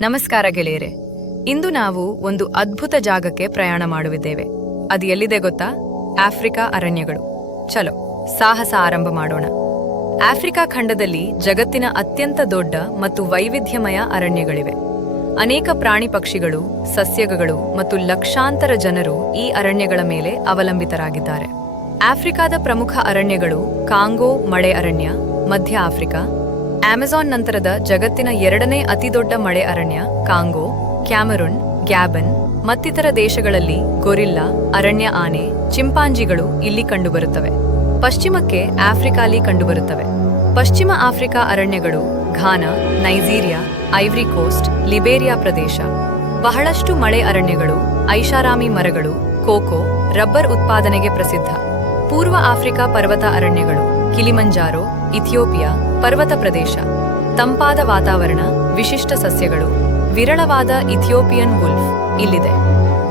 ನಮಸ್ಕಾರ ಗೆಳೆಯರೆ, ಇಂದು ನಾವು ಒಂದು ಅದ್ಭುತ ಜಾಗಕ್ಕೆ ಪ್ರಯಾಣ ಮಾಡುವಿದ್ದೇವೆ ಅದು ಎಲ್ಲಿದೆ ಗೊತ್ತಾ? ಆಫ್ರಿಕಾ ಅರಣ್ಯಗಳು. ಚಲೋ, ಸಾಹಸ ಆರಂಭ ಮಾಡೋಣ. ಆಫ್ರಿಕಾ ಖಂಡದಲ್ಲಿ ಜಗತ್ತಿನ ಅತ್ಯಂತ ದೊಡ್ಡ ಮತ್ತು ವೈವಿಧ್ಯಮಯ ಅರಣ್ಯಗಳಿವೆ. ಅನೇಕ ಪ್ರಾಣಿ ಪಕ್ಷಿಗಳು, ಸಸ್ಯಗಳು ಮತ್ತು ಲಕ್ಷಾಂತರ ಜನರು ಈ ಅರಣ್ಯಗಳ ಮೇಲೆ ಅವಲಂಬಿತರಾಗಿದ್ದಾರೆ. ಆಫ್ರಿಕಾದ ಪ್ರಮುಖ ಅರಣ್ಯಗಳು ಕಾಂಗೋ ಮಳೆ ಅರಣ್ಯ, ಮಧ್ಯ ಆಫ್ರಿಕಾ ಅಮೆಜಾನ್ ನಂತರದ ಜಗತ್ತಿನ ಎರಡನೇ ಅತಿದೊಡ್ಡ ಮಳೆ ಅರಣ್ಯ, ಕಾಂಗೋ, ಕ್ಯಾಮರುನ್, ಗ್ಯಾಬನ್, ಮತ್ತಿತರ ದೇಶಗಳಲ್ಲಿ ಗೊರಿಲ್ಲಾ, ಅರಣ್ಯ ಆನೆ, ಚಿಂಪಾಂಜಿಗಳು ಇಲ್ಲಿ ಕಂಡುಬರುತ್ತವೆ. ಪಶ್ಚಿಮಕ್ಕೆ ಆಫ್ರಿಕಾಲಿ ಕಂಡುಬರುತ್ತವೆ. ಪಶ್ಚಿಮ Africa ಅರಣ್ಯಗಳು Ghana, Nigeria, Ivory Coast, Liberia ಪ್ರದೇಶ. ಬಹಳಷ್ಟು ಮಳೆ ಅರಣ್ಯಗಳು, ಐಷಾರಾಮಿ ಮರಗಳು, ಕೋಕೋ, ರಬ್ಬರ್ ಉತ್ಪಾದನೆಗೆ ಪ್ರಸಿದ್ಧ. ಪೂರ್ವ ಆಫ್ರಿಕಾ ಪರ್ವತ ಅರಣ್ಯಗಳು, ಕಿಲಿಮಂಜಾರೋ, ಇಥಿಯೋಪಿಯಾ ಪರ್ವತ ಪ್ರದೇಶ, ತಂಪಾದ ವಾತಾವರಣ, ವಿಶಿಷ್ಟ ಸಸ್ಯಗಳು, ವಿರಳವಾದ ಇಥಿಯೋಪಿಯನ್ ವುಲ್ಫ್ ಇಲ್ಲಿದೆ.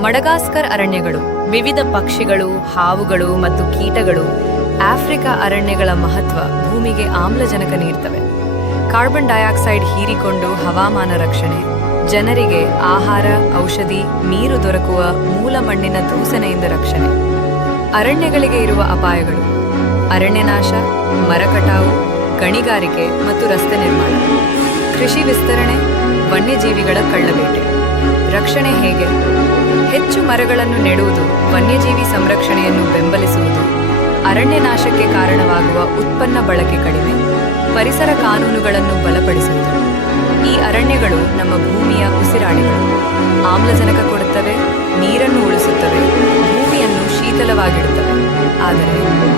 ಮಡಗಾಸ್ಕರ್ ಅರಣ್ಯಗಳು, ವಿವಿಧ ಪಕ್ಷಿಗಳು, ಹಾವುಗಳು ಮತ್ತು ಕೀಟಗಳು ಆಫ್ರಿಕಾ ಅರಣ್ಯಗಳ ಮಹತ್ವ ಭೂಮಿಗೆ ಆಮ್ಲಜನಕ ನೀಡ್ತವೆ. ಕಾರ್ಬನ್ ಡೈಆಕ್ಸೈಡ್ ಹೀರಿಕೊಂಡು ಹವಾಮಾನ ರಕ್ಷಣೆ, ಜನರಿಗೆ ಆಹಾರ, ಔಷಧಿ, ನೀರು ದೊರಕುವ ಮೂಲ ಮಣ್ಣಿನ ದೂಸಣೆಯಿಂದ ರಕ್ಷಣೆ. ಅರಣ್ಯಗಳಿಗೆ ಇರುವ ಅಪಾಯಗಳು, ಅರಣ್ಯನಾಶ ಮರ ಕಟಾವು ಗಣಿಗಾರಿಕೆ ಮತ್ತು ರಸ್ತೆ ನಿರ್ಮಾಣ. ಕೃಷಿ ವಿಸ್ತರಣೆ, ವನ್ಯಜೀವಿಗಳ ಕಳ್ಳಬೇಟೆ. ರಕ್ಷಣೆ ಹೇಗೆ? ಹೆಚ್ಚು ಮರಗಳನ್ನು ನೆಡುವುದು ವನ್ಯಜೀವಿ ಸಂರಕ್ಷಣೆಯನ್ನು ಬೆಂಬಲಿಸುವುದು ಅರಣ್ಯ ನಾಶಕ್ಕೆ ಕಾರಣವಾಗುವ ಉತ್ಪನ್ನ ಬಳಕೆ ಕಡಿಮೆ, ಪರಿಸರ ಕಾನೂನುಗಳನ್ನು ಬಲಪಡಿಸುವುದು. ಈ ಅರಣ್ಯಗಳು ನಮ್ಮ ಭೂಮಿಯ ಉಸಿರಾಡಿಗಳು ಆಮ್ಲಜನಕ ಕೊಡುತ್ತವೆ, ನೀರನ್ನು ಉಳಿಸುತ್ತವೆ, ಭೂಮಿಯನ್ನು ಶೀತಲವಾಗಿಡುತ್ತವೆ. ಆದರೆ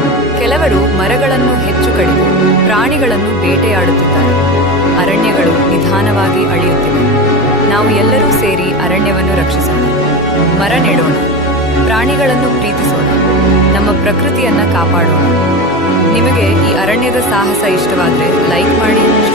ಕೆಲವರು ಮರಗಳನ್ನು ಹೆಚ್ಚು ಕಡಿದು ಪ್ರಾಣಿಗಳನ್ನು ಬೇಟೆಯಾಡುತ್ತಿದ್ದಾರೆ. ಅರಣ್ಯಗಳು ನಿಧಾನವಾಗಿ ಅಳಿಯುತ್ತಿವೆ. ನಾವು ಎಲ್ಲರೂ ಸೇರಿ ಅರಣ್ಯವನ್ನು ರಕ್ಷಿಸೋಣ. ಮರ ನೆಡೋಣ. ಪ್ರಾಣಿಗಳನ್ನು ಪ್ರೀತಿಸೋಣ. ನಮ್ಮ ಪ್ರಕೃತಿಯನ್ನು ಕಾಪಾಡೋಣ. ನಿಮಗೆ ಈ ಅರಣ್ಯದ ಸಾಹಸ ಇಷ್ಟವಾದರೆ ಲೈಕ್ ಮಾಡಿ